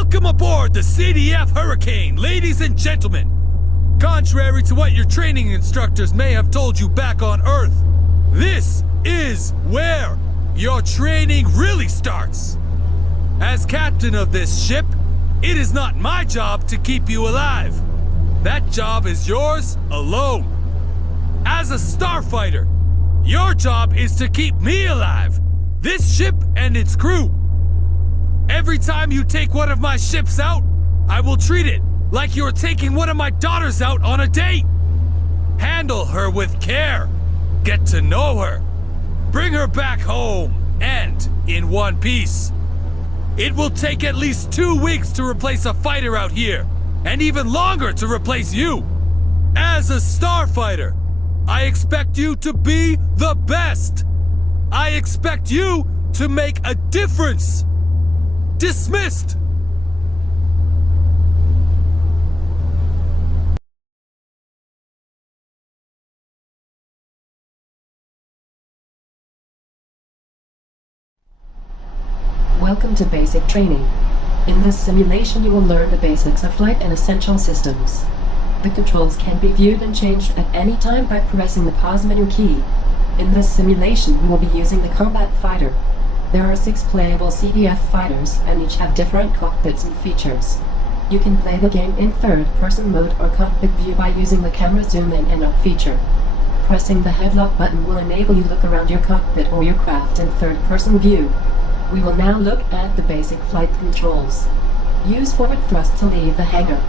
Welcome aboard the CDF Hurricane, ladies and gentlemen! Contrary to what your training instructors may have told you back on Earth, this is where your training really starts. As captain of this ship, it is not my job to keep you alive. That job is yours alone. As a starfighter, your job is to keep me alive, this ship and its crew. Every time you take one of my ships out, I will treat it like you're taking one of my daughters out on a date. Handle her with care. Get to know her. Bring her back home, and in one piece. It will take at least 2 weeks to replace a fighter out here, and even longer to replace you. As a starfighter, I expect you to be the best. I expect you to make a difference. Dismissed! Welcome to Basic Training. In this simulation you will learn the basics of flight and essential systems. The controls can be viewed and changed at any time by pressing the pause menu key. In this simulation we will be using the combat fighter. There are 6 playable CDF fighters and each have different cockpits and features. You can play the game in third-person mode or cockpit view by using the camera zoom in and out feature. Pressing the headlock button will enable you to look around your cockpit or your craft in third-person view. We will now look at the basic flight controls. Use forward thrust to leave the hangar.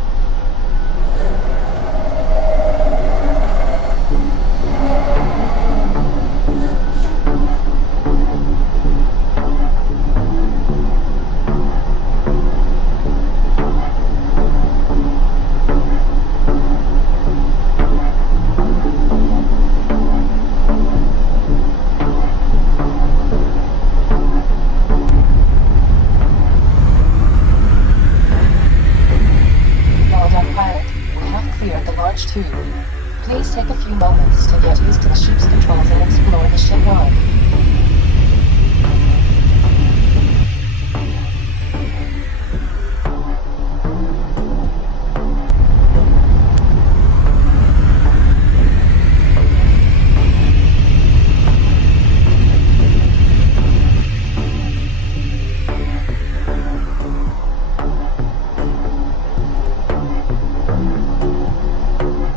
Please take a few moments to get used to the ship's controls and explore the ship wide.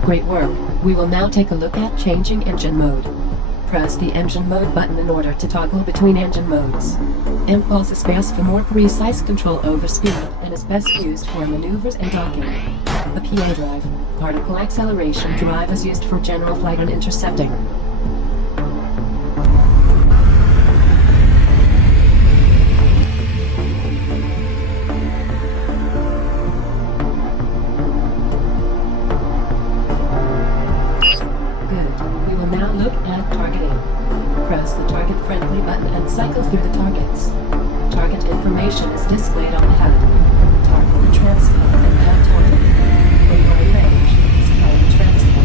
Great work. We will now take a look at changing engine mode. Press the engine mode button in order to toggle between engine modes. Impulse is best for more precise control over speed and is best used for maneuvers and docking. The PA drive, particle acceleration drive, is used for general flight and intercepting. Now look at targeting. Press the target friendly button and cycle through the targets. Target information is displayed on the HUD. Target transfer and add target. Primary range is target transfer.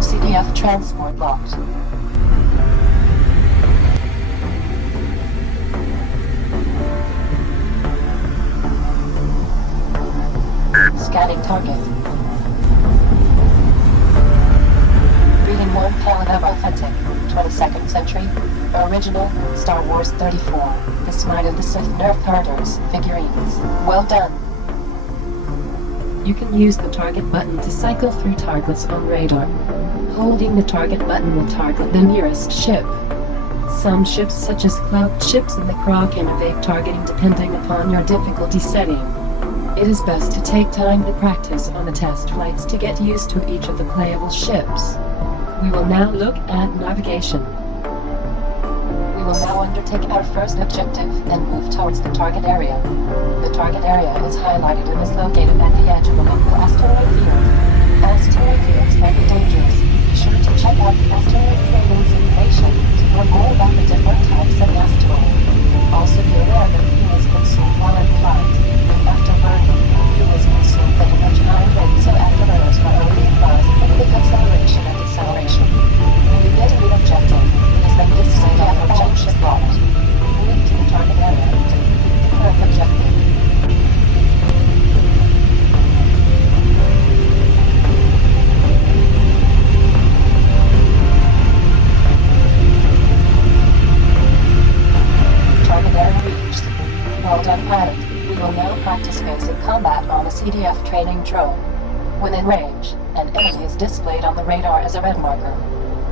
CDF transport locked. Scanning target. Reading 1 pallet of authentic, 22nd century, original, Star Wars 34, This Night of the Sith Nerf Herders, figurines. Well done. You can use the target button to cycle through targets on radar. Holding the target button will target the nearest ship. Some ships, such as cloaked ships in the Craw, can evade targeting depending upon your difficulty setting. It is best to take time to practice on the test flights to get used to each of the playable ships. We will now look at navigation. We will now undertake our first objective and move towards the target area. The target area is highlighted and is located at the edge of a local asteroid field. Asteroid fields can be dangerous. Be sure to check out the asteroid training simulation to learn more about the different types of asteroid. Also be aware that fuel is consumed while in flight. After now practice basic combat on a CDF training drone. Within range, an enemy is displayed on the radar as a red marker.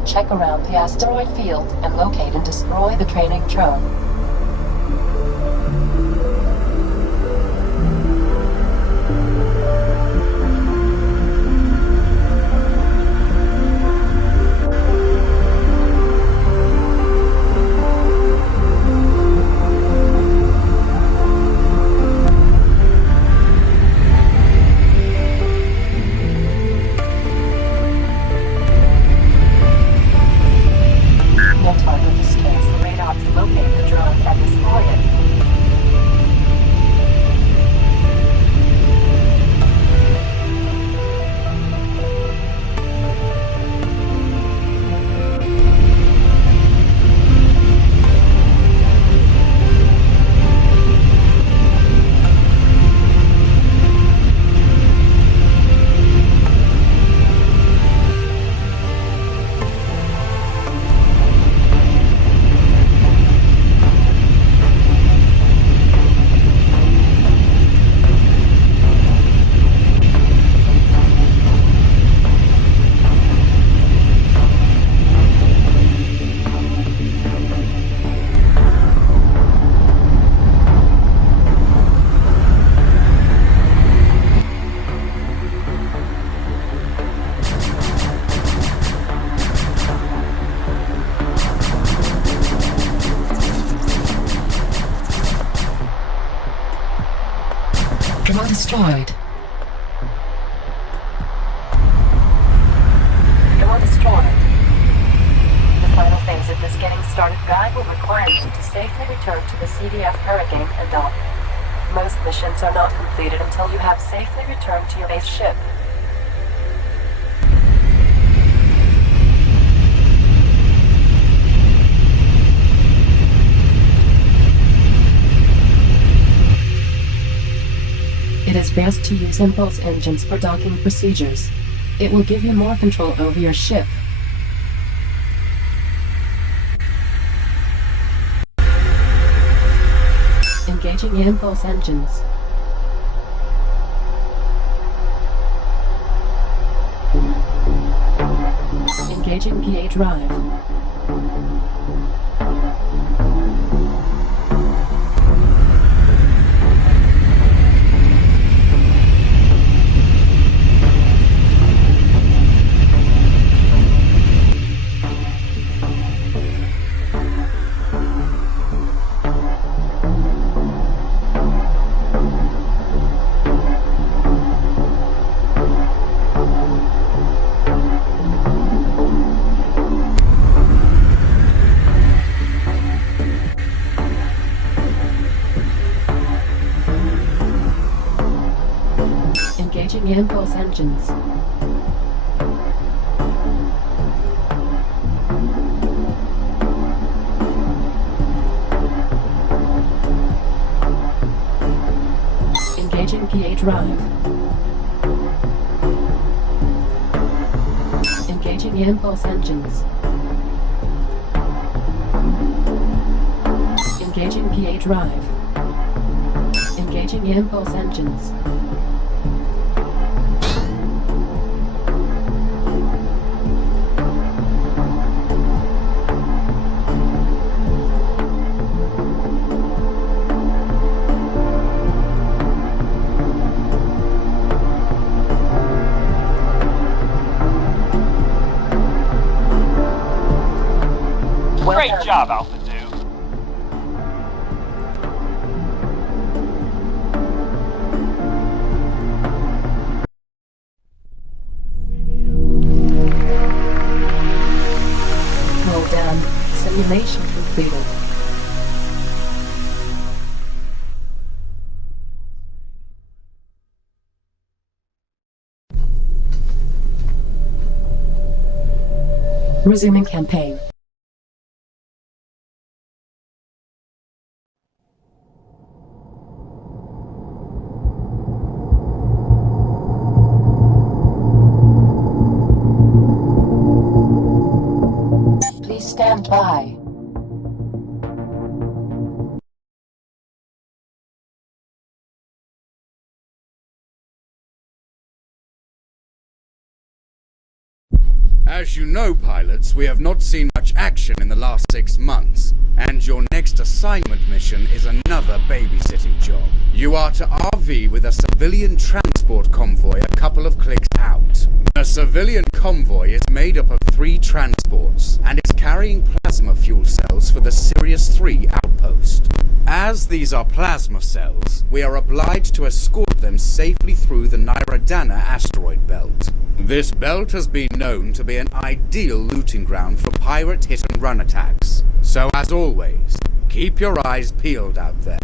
Check around the asteroid field and locate and destroy the training drone. No target to scan the radar to locate the drone and destroy it. Drone destroyed. Drone destroyed. The final phase of this getting started guide will require you to safely return to the CDF Hurricane and dock. Most missions are not completed until you have safely returned to your base ship. It is best to use impulse engines for docking procedures. It will give you more control over your ship. Engaging impulse engines. Engaging PA drive. Engaging impulse engines. Engaging PA drive. Engaging impulse engines. Engaging PA drive. Engaging impulse engines. Great job, Alpha 2. Well done. Simulation completed. Resuming campaign. Please stand by. As you know, pilots, we have not seen much action in the last 6 months, and your next assignment mission is another babysitting job. You are to RV with a civilian transport convoy a couple of clicks out. The civilian convoy is made up of 3 transports, and is carrying plasma fuel cells for the Sirius 3 outpost. As these are plasma cells, we are obliged to escort them safely through the Radeon asteroid belt. This belt has been known to be an ideal looting ground for pirate hit-and-run attacks. So as always, keep your eyes peeled out there.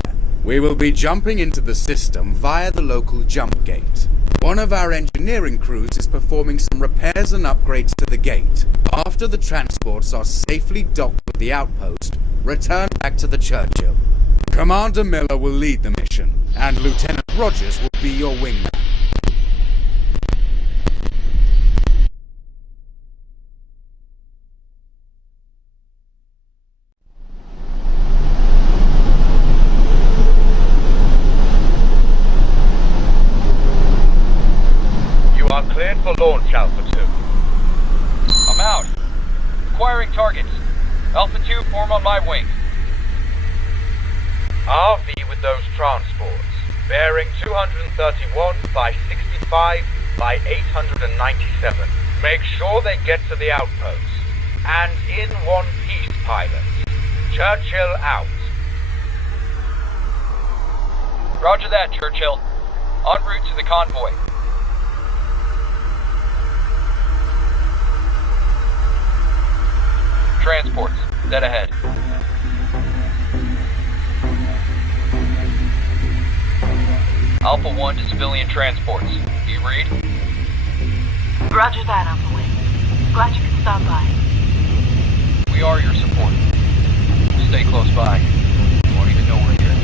We will be jumping into the system via the local jump gate. One of our engineering crews is performing some repairs and upgrades to the gate. After the transports are safely docked with the outpost, return back to the Churchill. Commander Miller will lead the mission, and Lieutenant Rogers will be your wingman. Cleared for launch, Alpha 2. I'm out. Acquiring targets. Alpha 2, form on my wing. RV with those transports. Bearing 231 by 65 by 897. Make sure they get to the outpost. And in one piece, pilots. Churchill out. Roger that, Churchill. En route to the convoy. Transports, dead ahead. Alpha 1 to civilian transports. Do you read? Roger that, Alpha Wing. Glad you could stop by. We are your support. We'll stay close by. You won't even know we're here.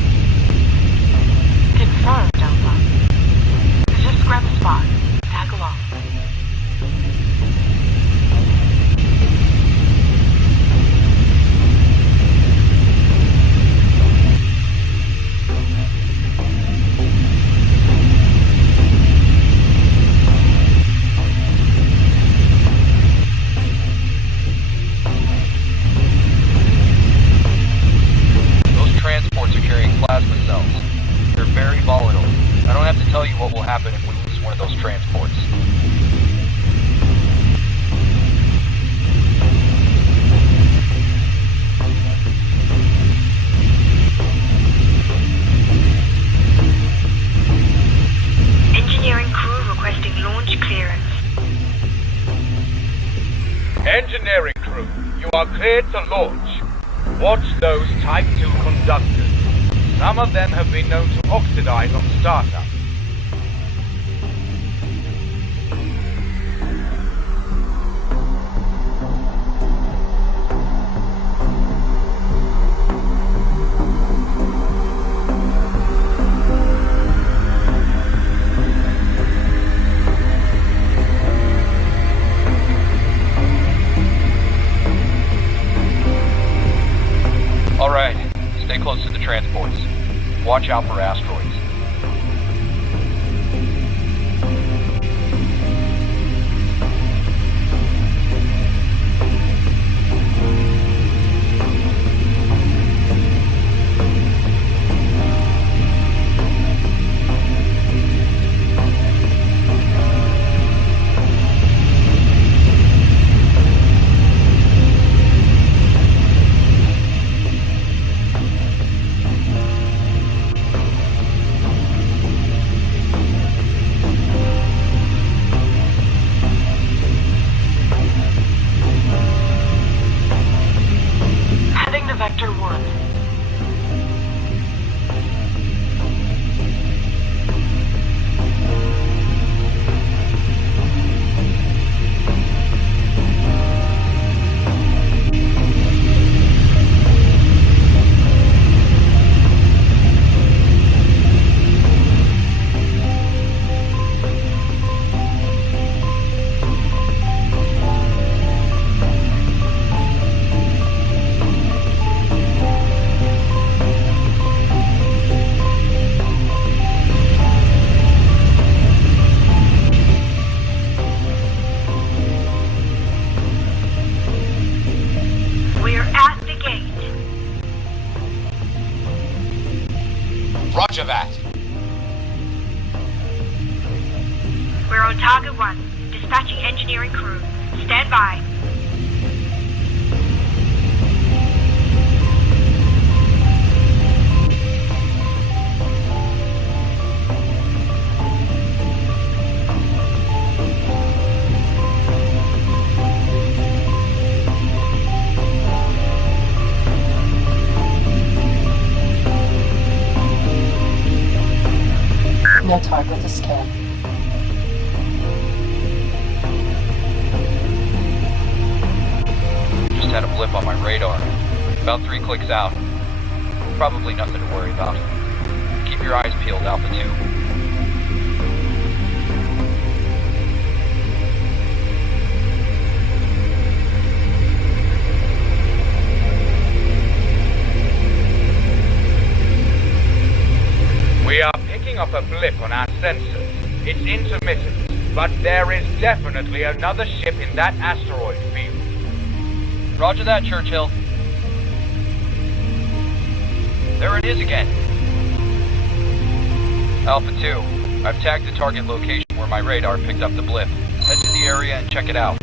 Confirmed, Alpha. Just grab a spot. Tag along. Plasma cells. They're very volatile. I don't have to tell you what will happen if we lose one of those transports. Engineering crew requesting launch clearance. Engineering crew, you are cleared to launch. Watch those Type 2 conductors. Some of them have been known to oxidize on startup. All right, stay close to the transports. Watch out for asteroids. on target 1. Dispatching engineering crew. Stand by. No target to scan. Just had a blip on my radar. About 3 clicks out. Probably nothing to worry about. Keep your eyes peeled, Alpha 2. We are picking up a blip on our sensors. It's intermittent, but there is definitely another ship in that asteroid field. Roger that, Churchill. There it is again. Alpha 2, I've tagged the target location where my radar picked up the blip. Head to the area and check it out.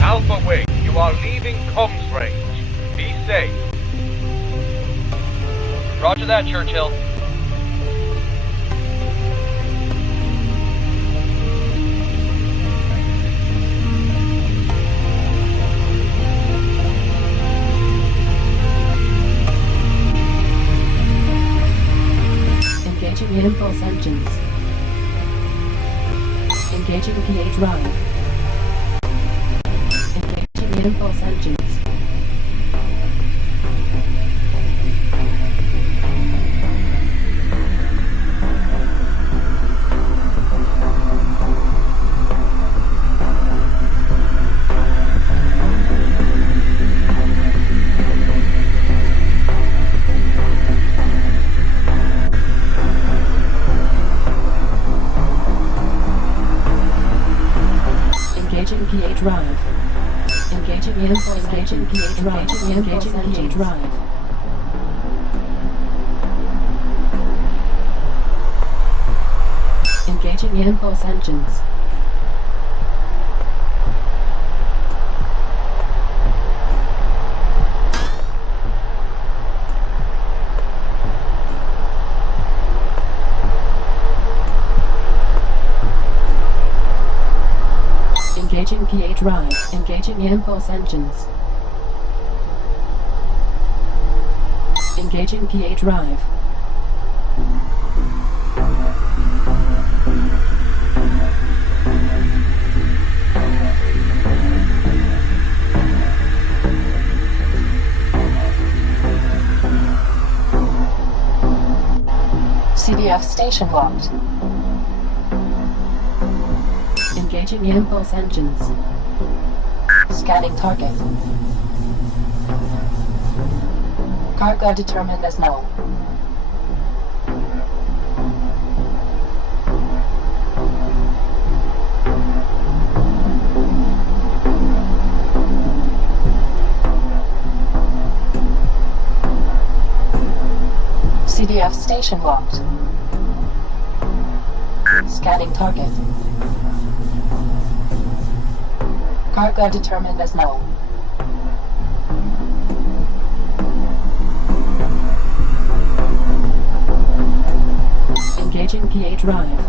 Alpha Wing, you are leaving comms range. Be safe. Roger that, Churchill. Engaging impulse engines. Engaging PA drive. Engaging impulse engines. Engaging PA drive. Engaging impulse. Engaging PA drive. Engaging PA drive. Engaging impulse engines. Engaging PA drive. Engaging impulse engines. Engaging PA drive. CDF station locked. Engaging impulse engines. Scanning target. Cargo determined as null. CDF station locked. Scanning target. Cargo determined as null. Engaging PA drive.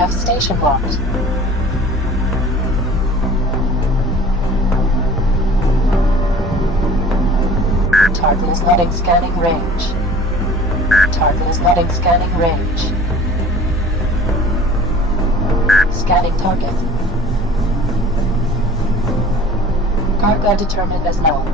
CDF station locked. Target is not in scanning range. Target is not in scanning range. Scanning target. Cargo determined as null.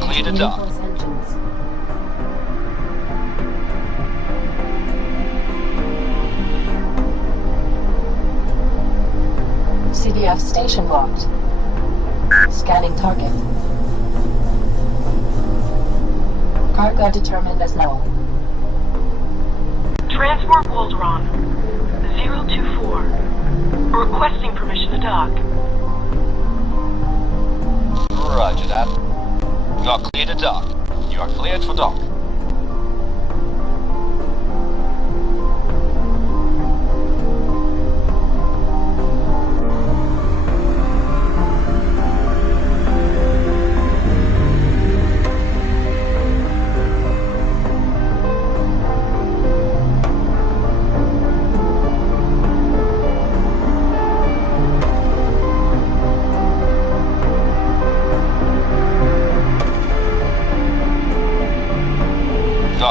Clear to dock. CDF station locked. Scanning target. Cargo determined as null. Transport Walderon 024. Requesting permission to dock. Roger that. You are clear to dock. You are cleared for dock.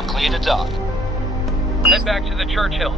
Clear to dock. Head back to the Churchill.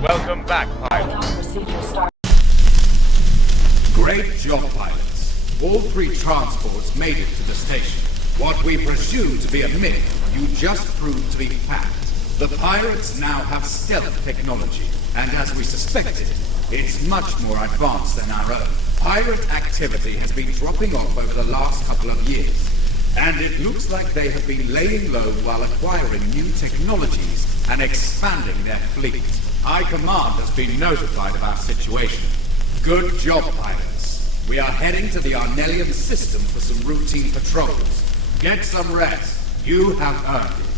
Welcome back, pilots. Great job, pilots. All 3 transports made it to the station. What we presumed to be a myth, you just proved to be fact. The pirates now have stealth technology, and as we suspected, it's much more advanced than our own. Pirate activity has been dropping off over the last couple of years, and it looks like they have been laying low while acquiring new technologies and expanding their fleet. High Command has been notified of our situation. Good job, pilots. We are heading to the Arnelian system for some routine patrols. Get some rest. You have earned it.